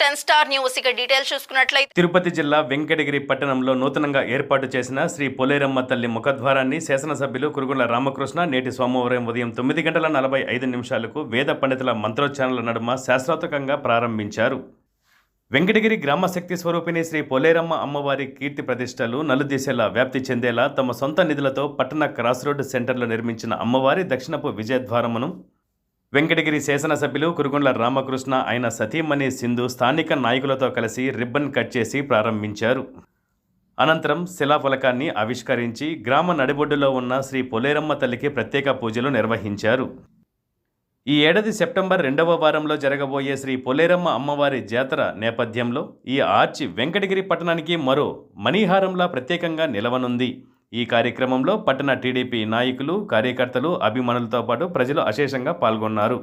Ten star news. ఇక details చూసుకున్నట్లయితే తిరుపతి జిల్లా వెంకటగిరి పట్టణంలో నూతనంగా ఏర్పాటు చేసిన శ్రీ పొలేరమ్మ తల్లి ముఖద్వారాన్ని శాసనసభ్యులు కురుగుండ్ల రామకృష్ణ నేటి సోమవారం ఉదయం తొమ్మిది గంటల నలభై ఐదు నిమిషాలకు వేద పండితుల మంత్రోచ్చారణల నడుమ శాస్త్రోత్తకంగా ప్రారంభించారు. వెంకటగిరి గ్రామ శక్తి స్వరూపిణి శ్రీ పొలేరమ్మ అమ్మవారి కీర్తి ప్రతిష్టలు నలుదిశలా వ్యాప్తి చెందేలా తమ సొంత నిధులతో పట్టణ క్రాస్ రోడ్డు సెంటర్లో నిర్మించిన అమ్మవారి దక్షిణపు విజయద్వారమును వెంకటగిరి శాసనసభ్యులు కురుగుండ్ల రామకృష్ణ ఆయన సతీమణి సింధు స్థానిక నాయకులతో కలిసి రిబ్బన్ కట్ చేసి ప్రారంభించారు. అనంతరం శిలాఫలకాన్ని ఆవిష్కరించి గ్రామ నడిబొడ్డులో ఉన్న శ్రీ పొలేరమ్మ తల్లికి ప్రత్యేక పూజలు నిర్వహించారు. ఈ ఏడాది సెప్టెంబర్ రెండవ వారంలో జరగబోయే శ్రీ పొలేరమ్మ అమ్మవారి జాతర నేపథ్యంలో ఈ ఆర్చి వెంకటగిరి పట్టణానికి మరో మణిహారంలా ప్రత్యేకంగా నిలవనుంది. ఈ కార్యక్రమంలో పట్టణ టీడీపీ నాయకులు కార్యకర్తలు అభిమానులతో పాటు ప్రజలు అశేషంగా పాల్గొన్నారు.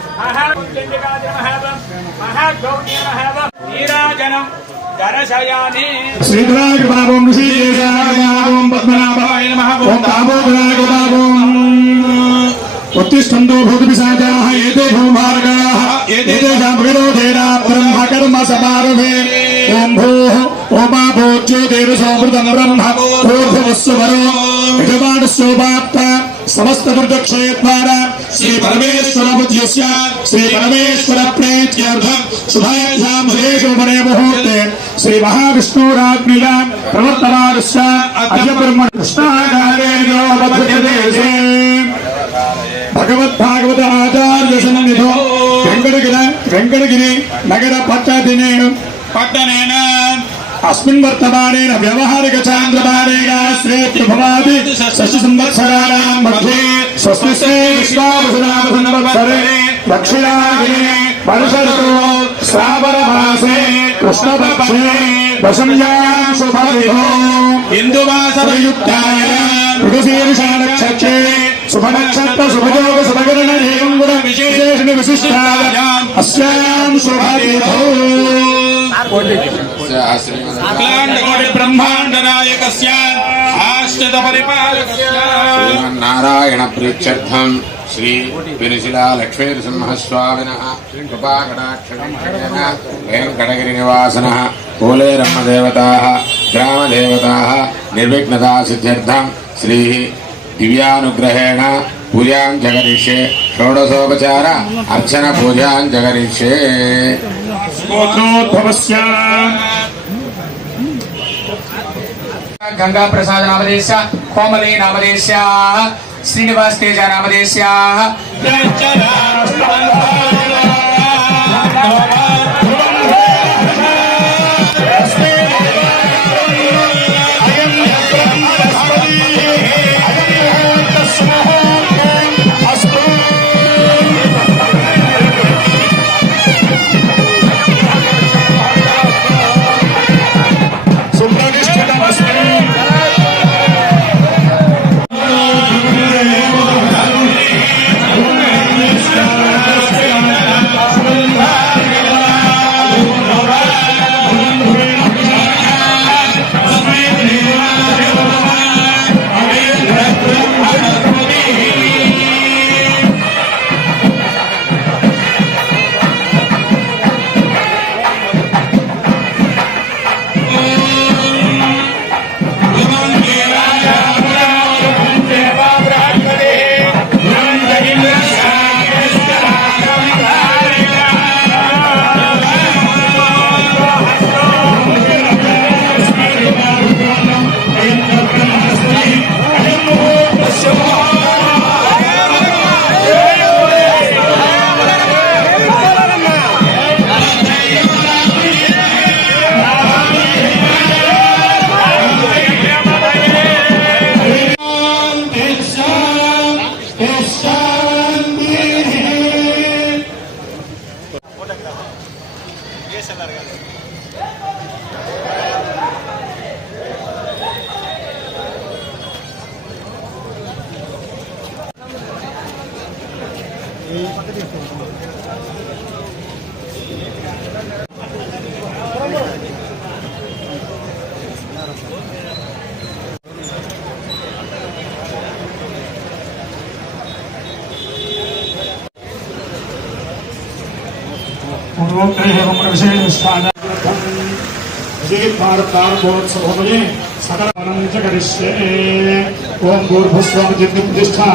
దదాదన మహాపుల్లింగికాజమహవం మహాగౌర్యమహవం నీరాజనం దరశయామి శ్రీధరాజబాబం ఋషికేశాజబాబం పద్మనాభాయ నమః ఓం తాపోదరాజబాబం ఉత్తిష్టంతో భూతపిశాచాః ఏతే భూమార్గాః ఏతేషాం విరోధేన బ్రహ్మ కర్మ సమారభే ఓం భూః ఓమాభూజ్యోతిరుసోమృతం బ్రహ్మ భూర్భువస్సువరో యజమానస్యోపాప్త సమస్త దుర్దక్షేద్వారా శ్రీ పరమేశ్వర బుద్ధ్యస్య శ్రీ పరమేశ్వర ప్రీత్యర్థం శుభాయాం శుభనే ముహూర్తే శ్రీ మహావిష్ణురాజ్ఞయ ప్రవర్తమానస్య భగవద్భాగవత ఆచార్య సన్నిధో వెంకటగిరి వెంకటగిరి నగర పట్టదినే పట్టణేన అస్మిన్ వర్తమానేన వ్యవహారిక చాంద్రమానేన శ్రేత్య భవాది షష్టి సంవత్సరాణాం మధ్యే స్వస్తి శ్రీ విశ్వావసనామసంవత్సరే దక్షిణాగిరే వర్షఋతో శ్రావణ మాసే కృష్ణపక్షే దశమ్యాం శుభవిధో హిందువాసరయుక్తాయ మృగశీర్ష नारायण प्रीत्यर्थम श्री पिनिशिला लक्ष्मीनृसिंहस्वामिनः कृपाकटाक्षः वेङ्कटगिरिनिवासनः कूले ब्रह्मदेवताः ग्रामदेवताः निर्विघ्नता सिद्ध्यर्थ श्री दिव्यानुग्रहेण पूजां जगरीशे षोडशोपचार अर्चन पूजां जगरीशे गंगा प्रसाद नामदेश कोमली नामदेश श्रीनिवास तेजा नामदेश भारतार्थोत्सवमये सकलवनं च करिष्ये ॐ भूर्भुस्वं जित्तिष्ठा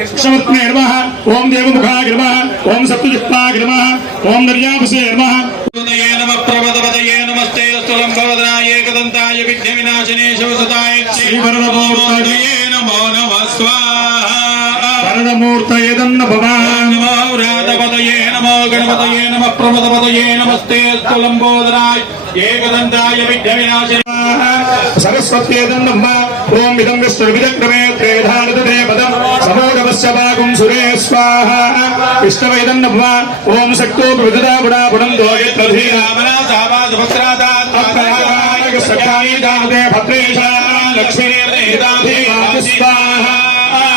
कृष्णवत्ने नमः ओम देवमुखाय नमः ओम सप्तजुष्टाय नमः ओम दर्याभसे नमः हृदये नमः प्रवदवदये नमस्ते रस्तुलं भवदनाय एकदन्ताय विघ्नविनाशने शिवसताय श्रीभरणमूर्तये नमो नमः स्वाहा भरणमूर्तये दन्न भवाः नमो राधपदये नमो गणपतये नमः प्रमदपदये नमस्ते रस्तुलम्बोदराय एकदन्ताय विघ्नविनाशने सरस्वत्येदं नमः ॐ इदं विश्वविदक्रमे त्रेधारतते पदम् పదం సమోగవస్య భాగం సురే స్వాహ విష్ణవేదన్నమ్మ ఓం శక్తో విదదా గుణా గుణం దోయత్రధీరా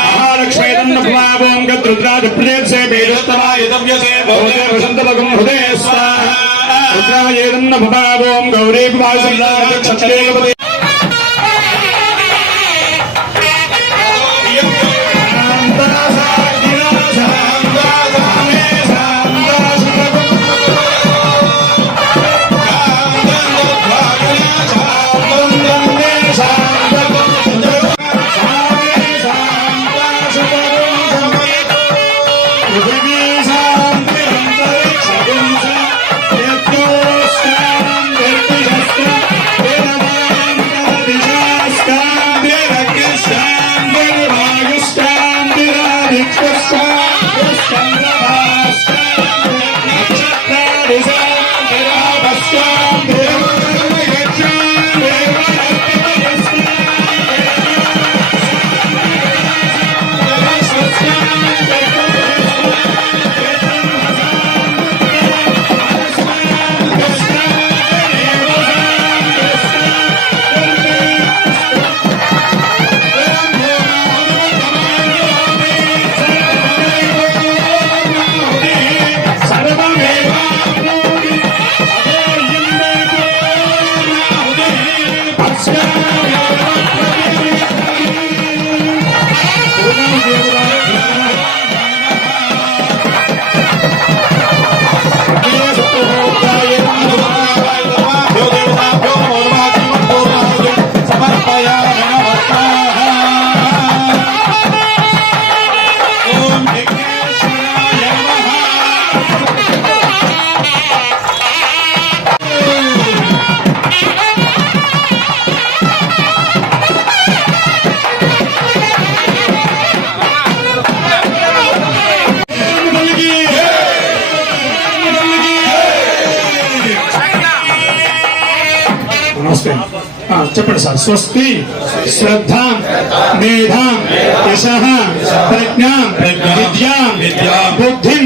మహాలక్ష్మీదన్నభావం గద్రుద్రాజ ప్రదేశే వేదోత్తమాయ వసంతభగం హృదయ స్వాహ రుద్రాయేదన్న భవావం గౌరీ క్షత్రేపదే Nos ఆ, చెప్పండి సార్ స్వస్తి శ్రద్ధ మేధాం యశ ప్రజ్ఞాం విద్యాం బుద్ధిం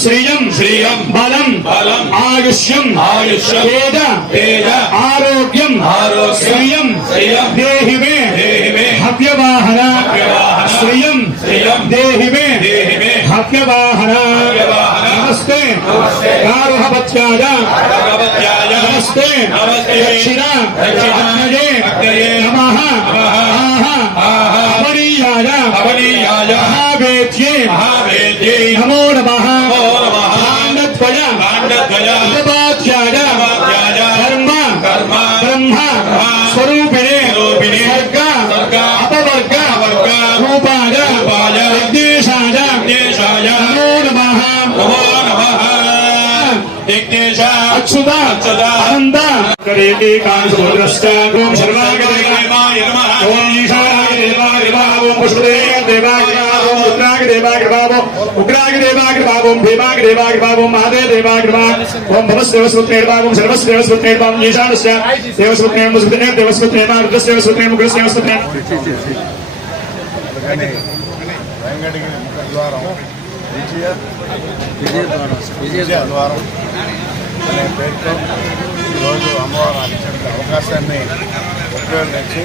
శ్రియం శ్రియం బలం బలం ఆయుష్యం ఆయుష్యం వేద వేద ఆరోగ్యం ఆరోగ్యం శ్రియం శ్రియం దేహి మే దేహి మే హవ్యవాహన హవ్యవాహన శ్రియం శ్రియం దేహి మే దేహి మే హవ్యవాహన హవ్యవాహన నమస్తే. కారుహపత్యాయ భగవత్యాయ నమస్తే. నమస్తే. దక్షిణ. దక్షిణ అగ్నయే అగ్నయే एकेकांशोद्रष्टागों सर्वागदेवाय नमः ओम ईशानाय देवाय नमः ओम पुष्पदेय देवाय नमः ओम उग्राग देवाय नमः ओम उग्राग देवाय नमः ओम भीमाग देवाय नमः ओम महादेव देवाय नमः ओम भवस्यवस्वत्ने नमः ओम सर्वस्यवस्वत्ने नमः ओम ईशानस्य देवस्वत्ने नमः सुत्ने देवस्वत्ने नमः रुद्रस्यवस्वत्ने नमः उग्रस्यवस्वत्ने द्वारं विजय विजय द्वारं विजय द्वारं अने पेट्रो ఈరోజు అమ్మవారు అత్యంత అవకాశాన్ని ఉపయోగించి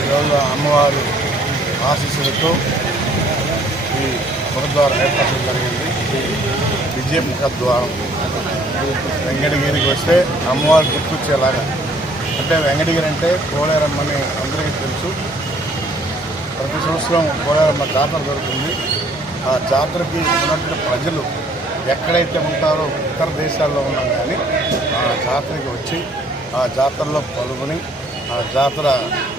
ఈరోజు అమ్మవారు ఆశీస్సులతో ఈ ముఖద్వారం ఏర్పాటు జరిగింది. విజయ ముఖద్వారం వెంకటగిరికి వస్తే అమ్మవారు గుర్తొచ్చేలాగా. అంటే వెంకటగిరి అంటే కోలేరమ్మని అందరికీ తెలుసు. ప్రతి సంవత్సరం కోలేరమ్మ జాతర జరుగుతుంది. ఆ జాతరకి ఉన్నటువంటి ప్రజలు ఎక్కడైతే ఉంటారో ఇతర దేశాల్లో ఉన్నా కానీ ఆ జాతరకి వచ్చి ఆ జాతరలో పాల్గొని ఆ జాతర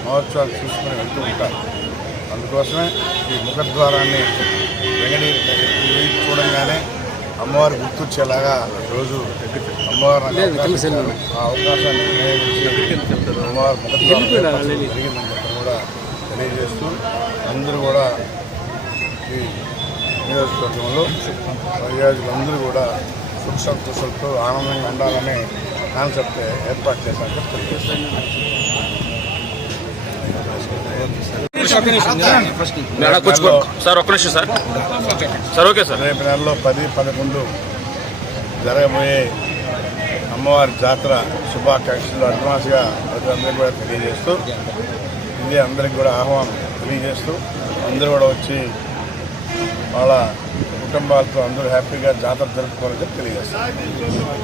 మహోత్సవాలు చూసుకొని వెళ్తూ ఉంటారు. అందుకోసమే ఈ ముఖద్వారాన్ని వెంకటగిరి చూడంగానే అమ్మవారు గుర్తొచ్చేలాగా రోజు అమ్మవారు. ఆ అవకాశాన్ని వినియోగించి అమ్మవారు ముఖద్వారం జరిగిందని కూడా తెలియజేస్తూ అందరూ కూడా ఈ నియోజకవర్గంలో ప్రజలందరూ కూడా సుఖ సంతోషాలతో ఆనందంగా ఉండాలనే కాన్సెప్ట్ ఏర్పాటు చేశాక సార్ ఒక్క నిమిషం సార్. Sir okay sir. రేపు నెలలో పది పదకొండు జరగబోయే అమ్మవారి జాతర శుభాకాంక్షలు అడ్వాన్స్గా ప్రజలందరికీ కూడా తెలియజేస్తూ ఇది అందరికి కూడా ఆహ్వానం తెలియజేస్తూ అందరూ కూడా వచ్చి వాళ్ళ కుటుంబాలతో అందరూ హ్యాపీగా జాతర జరుపుకోవాలని చెప్పి తెలియజేస్తారు